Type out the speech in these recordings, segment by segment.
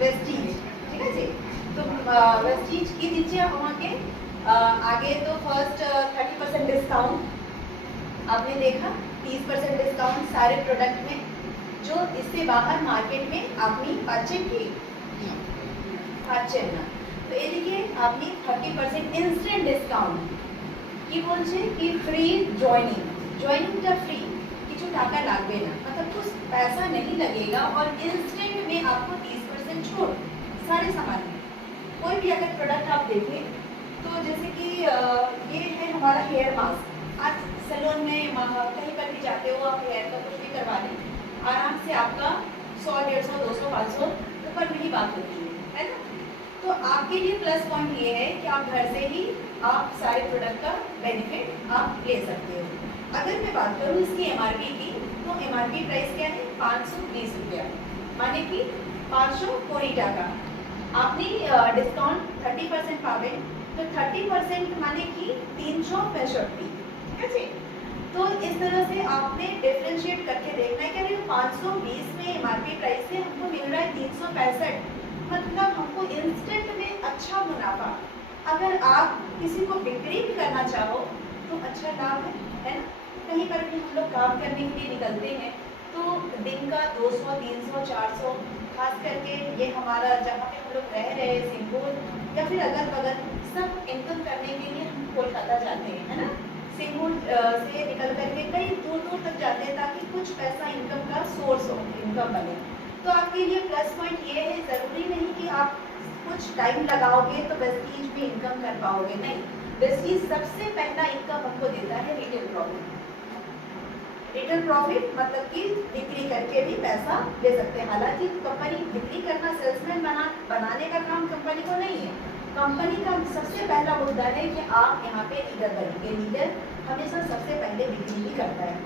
Vestige, ठीक है जी। तो वेस्टीज की नीचे आप वहाँ के आगे तो फर्स्ट 30% डिस्काउंट आपने देखा, 30% डिस्काउंट सारे प्रोडक्ट में, जो इससे बाहर मार्केट में आपने पाचन की पाचन। तो ये देखिए आपने 30% इंस्टेंट डिस्काउंट की बोलছে कि फ्री জয়নিংটা फ्री, কিছু টাকা লাগবে না, मतलब कुछ पैसा नहीं लगेगा और इंस्टेंट में आपको 30% छूट सारे सामान में। कोई भी अगर प्रोडक्ट आप देखें तो जैसे कि ये है हमारा हेयर मास्क, आज सैलून में कहीं पर भी जाते हो आप हेयर का कुछ भी करवा लें, आराम से आपका 100, 150, 200, 500 ऊपर में ही बात होती है ना। तो आपके लिए प्लस पॉइंट ये है कि आप घर से ही आप सारे प्रोडक्ट का बेनिफिट आप ले सकते हो। अगर मैं बात करूँ इसकी एमआरपी की, तो एमआरपी प्राइस क्या है 520 रुपया, माने कि 520 टाका। आपने डिस्काउंट 30% पावे, तो 30% माने कि 365, ठीक है जी। तो इस तरह से आपने डिफ्रेंशिएट करके देखना है कि अरे 520 में एमआरपी प्राइस से हमको मिल रहा है 365, मतलब हमको इंस्टेंट में अच्छा मुनाफा। अगर आप किसी को बिक्री भी करना चाहो तो अच्छा लाभ है ना। कहीं पर भी हम लोग काम करने के लिए निकलते हैं तो दिन का 200, 300, 400, खास करके ये हमारा जहाँ पे हम लोग रह रहे हैं सिंगूर या फिर अगल बगल, सब इनकम करने के लिए हम कोलकाता जाते हैं, है ना। सिंगूर से निकल करके कई दूर दूर तक जाते हैं ताकि कुछ पैसा इनकम का सोर्स हो, इनकम बने। तो आपके लिए प्लस पॉइंट ये है, ज़रूरी नहीं कि आप कुछ टाइम लगाओगे तो वेस्टीज में इनकम कर पाओगे, नहीं। वेस्टीज सबसे पहला इनकम हमको देता है रिटेल प्रॉफिट। रिटेल प्रॉफिट मतलब कि बिक्री करके भी पैसा ले सकते हैं। हालांकि कंपनी बिक्री करना, सेल्समैन बनाने का काम कंपनी को नहीं है। कंपनी का सबसे पहला मुद्दा है कि आप यहाँ पे लीडर बनेंगे। लीडर हमेशा सबसे पहले बिक्री ही करता है।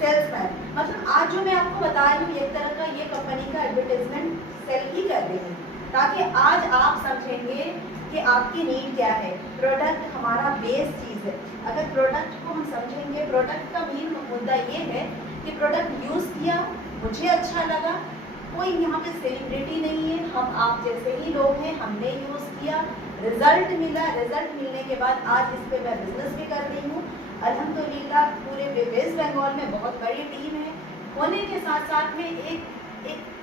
सेल्समैन मतलब आज जो मैं आपको बता रही हूँ एक तरह का ये कंपनी का एडवर्टाइजमेंट सेल ही कर रही है, ताकि आज आप समझेंगे कि आपकी नीड क्या है। प्रोडक्ट हमारा बेस चीज़ है। अगर प्रोडक्ट को हम समझेंगे, प्रोडक्ट का मेन मुद्दा ये है कि प्रोडक्ट यूज़ किया, मुझे अच्छा लगा, कोई यहाँ पे सेलिब्रिटी नहीं है, हम आप जैसे ही लोग हैं, हमने यूज़ किया, रिजल्ट मिला, रिजल्ट मिलने के बाद आज इस पर मैं बिजनेस भी कर रही हूँ अल्हम्दुलिल्लाह। पूरे वेस्ट बंगाल में बहुत बड़ी टीम है, होने के साथ साथ में एक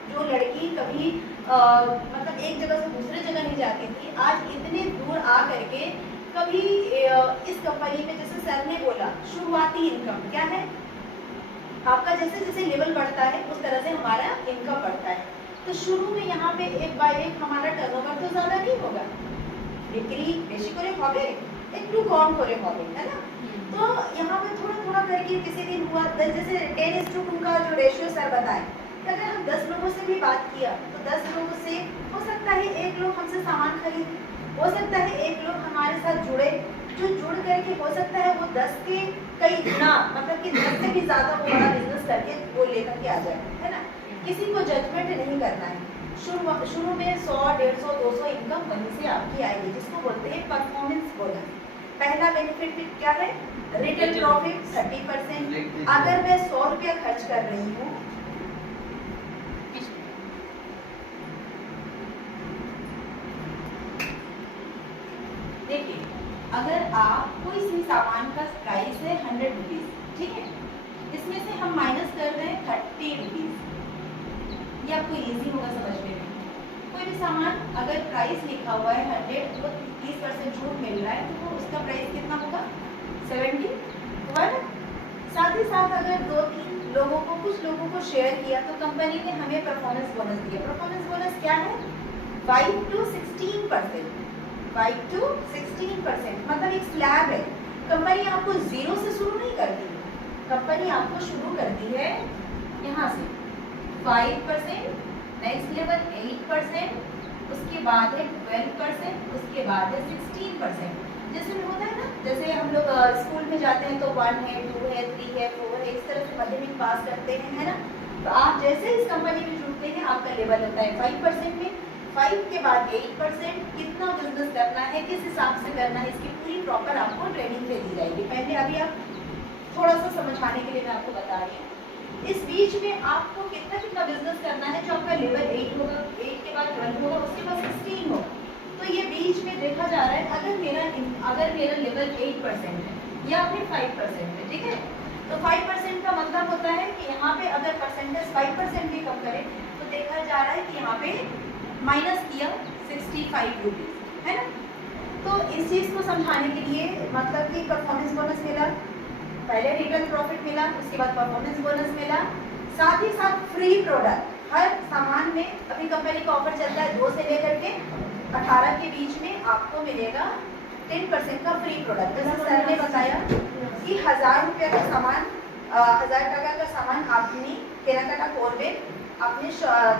जो लड़की कभी मतलब एक जगह से दूसरे जगह नहीं जाती थी, आज इतने दूर आ करके कभी इस कंपनी में, जैसे सर ने बोला, शुरुआती इनकम क्या है आपका, जैसे जैसे लेवल बढ़ता है उस तरह से हमारा इनकम बढ़ता है। तो शुरू में यहाँ पे एक बाय एक हमारा टर्नओवर तो ज़्यादा नहीं होगा, बिक्री बेशी करे होगे, একটু कम करे होगे, है ना। तो यहाँ पे थोड़ा थोड़ा करके किसी दिन हुआ, जैसे 10:2 का जो रेशियो सर बताए, अगर हम 10 लोगों से भी बात किया तो 10 लोगों से हो सकता है एक लोग हमसे सामान खरीदे, हो सकता है एक लोग हमारे साथ जुड़े, जो जुड़ करके हो सकता है वो 10 के कई गुना, मतलब कि 10 से भी ज़्यादा वो बड़ा बिजनेस करके वो लेकर के आ जाए, है ना। किसी को जजमेंट नहीं करना है। शुरू में 100, 150, 200 इनकम वहीं से आपकी आएगी, जिसको बोलते हैं परफॉर्मेंस बोनस। पहला बेनिफिट क्या है, रिटेल प्रॉफिट 30%। अगर मैं 100 रुपया खर्च कर रही हूँ, देखिए अगर आप कोई सी सामान का प्राइस है 100 रुपीज़, ठीक है, इसमें से हम माइनस कर रहे हैं 30 रुपीज़, ये आपको इजी होगा समझने में। कोई भी सामान अगर प्राइस लिखा हुआ है 100, तो 30% छूट मिल रहा है, तो उसका प्राइस कितना होगा 70 हुआ ना। साथ ही साथ अगर 2-3 लोगों को, कुछ लोगों को शेयर किया तो कंपनी ने हमें परफॉर्मेंस बोनस दिया। परफॉर्मेंस बोनस क्या है 5 to 16%, 5 to 16%, मतलब एक स्लैब है। कंपनी आपको जीरो से शुरू नहीं करती, कंपनी आपको शुरू करती है यहाँ से 5%, नेक्स्ट लेवल 8%, उसके बाद है 12%, उसके बाद है 16%। जैसे में होता है ना, जैसे हम लोग स्कूल में जाते हैं तो 1 है, 2 है, 3 है, 4 है, इस तरह से माध्यमिक पास करते हैं, है ना। तो आप जैसे इस कंपनी में जुड़ते हैं आपका लेवल होता है 5% में, 5 के बाद 8%। कितना बिजनेस करना है, किस हिसाब से करना है, इसकी पूरी प्रॉपर आपको ट्रेनिंग दे दी जाएगी। पहले अभी आप थोड़ा सा समझाने के लिए मैं आपको बता रही हूँ। इस बीच में आपको कितना बिजनेस करना है, जो आपका लेवल 8 होगा, 8 के बाद 12 होगा, अगर मेरा लेवल 8% है या फिर 5% है, ठीक है, तो 5% का मतलब होता है कि यहाँ पे अगर परसेंटेज 5% भी कम करे तो देखा जा रहा है कि यहाँ पे माइनस किया 65 रुपीज़, है ना। तो इस चीज़ को समझाने के लिए मतलब कि परफॉर्मेंस बोनस मिला, पहले रिटर्न प्रॉफिट मिला, उसके बाद परफॉर्मेंस बोनस मिला, साथ ही साथ फ्री प्रोडक्ट हर सामान में। अभी कंपनी का ऑफर चलता है 2 से लेकर के 18 के बीच में आपको मिलेगा 10% का फ्री प्रोडक्ट। जैसे सर ने बताया कि 1000 रुपये का सामान 1000 टका का सामान आपने केनाकाटा कोरबे अपने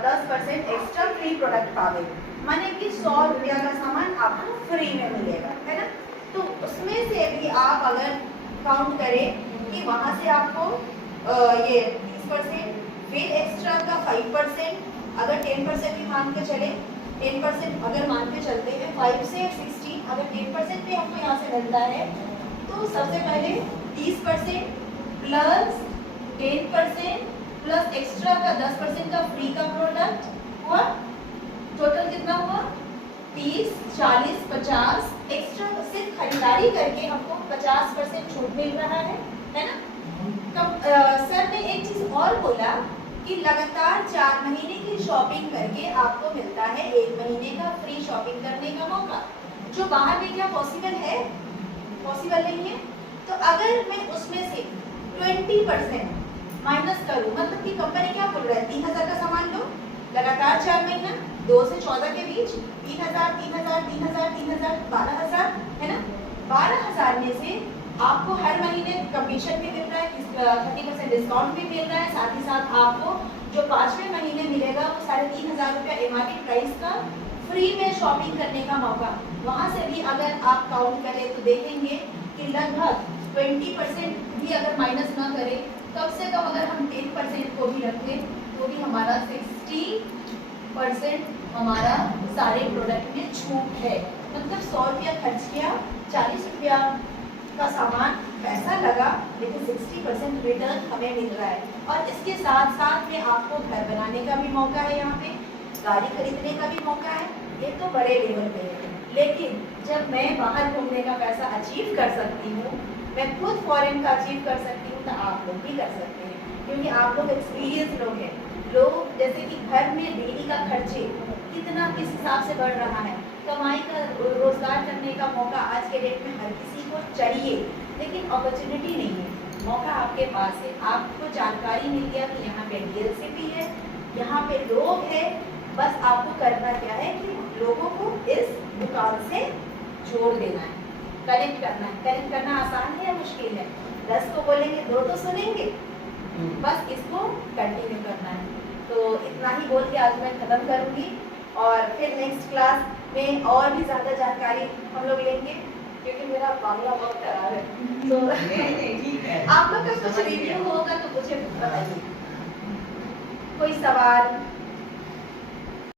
10% एक्स्ट्रा फ्री प्रोडक्ट पावे, माने कि 100 रुपया का सामान आपको फ्री में मिलेगा, है ना। तो उसमें से भी आप अगर काउंट करें कि वहाँ से आपको ये 30%, फिर एक्स्ट्रा का 5%, अगर 10% भी मान के चले, 10% अगर मान के चलते हैं 5 से 16, अगर 10% भी हमको यहाँ से मिलता है तो सबसे पहले 30% प्लस 10% प्लस एक्स्ट्रा का 10% का फ्री का प्रोडक्ट हुआ, टोटल कितना हुआ 30, 40, 50, एक्स्ट्रा सिर्फ खरीदारी करके हमको 50% छूट मिल रहा है ना। सर ने एक चीज और बोला कि लगातार 4 महीने की शॉपिंग करके आपको मिलता है 1 महीने का फ्री शॉपिंग करने का मौका, जो बाहर में क्या पॉसिबल है, पॉसिबल नहीं है। तो अगर मैं उसमें से 20% माइनस करूं, मतलब कि कंपनी क्या बोल रहा है 3000 का सामान लो, लगातार 4 महीना 2 से 14 के बीच 3000 3000 3000 3000 12000, है ना। 12000 में से आपको हर महीने कमीशन भी मिल रहा है, 30% डिस्काउंट भी मिल रहा है, साथ ही साथ आपको जो 5वें महीने मिलेगा वो 3500 रुपया एमआरपी प्राइस का फ्री में शॉपिंग करने का मौका। वहाँ से भी अगर आप काउंट करें तो देखेंगे कि लगभग 20% भी अगर माइनस ना करें, कम से कम अगर हम 10% को भी रखें तो भी हमारा 60% हमारा सारे प्रोडक्ट में छूट है। मतलब 100 रुपया खर्च किया, 40 रुपया का सामान पैसा लगा, लेकिन 60% रिटर्न हमें मिल रहा है। और इसके साथ साथ में आपको घर बनाने का भी मौका है, यहाँ पे गाड़ी खरीदने का भी मौका है, ये तो बड़े लेवल पे है। लेकिन जब मैं बाहर घूमने का पैसा अचीव कर सकती हूँ, मैं खुद फॉरेन का अचीव कर सकती हूँ, तो आप लोग भी कर सकते हैं, क्योंकि आप लोग एक्सपीरियंस लोग हैं। लोग जैसे कि घर में डेली का खर्चे कितना किस हिसाब से बढ़ रहा है, कमाई का रोजगार करने का मौका आज के डेट में हर किसी को चाहिए, लेकिन अपॉर्चुनिटी नहीं है। मौका आपके पास है, आपको जानकारी मिल गया कि यहाँ पे डीएलसीपी है, यहाँ पे लोग हैं, बस आपको करना क्या है कि लोगों को इस दुकान से जोड़ देना है, कनेक्ट करना है। कनेक्ट करना आसान है या मुश्किल है? 10 को बोलेंगे 2 तो सुनेंगे, बस इसको कंटिन्यू करना है। तो इतना ही बोल के आज मैं ख़त्म करूँगी, और फिर नेक्स्ट क्लास में और भी ज़्यादा जानकारी हम लोग लेंगे, क्योंकि मेरा बांग्ला बहुत खराब है। तो आप लोग का कुछ रिव्यू होगा तो मुझे बताइए, कोई सवाल?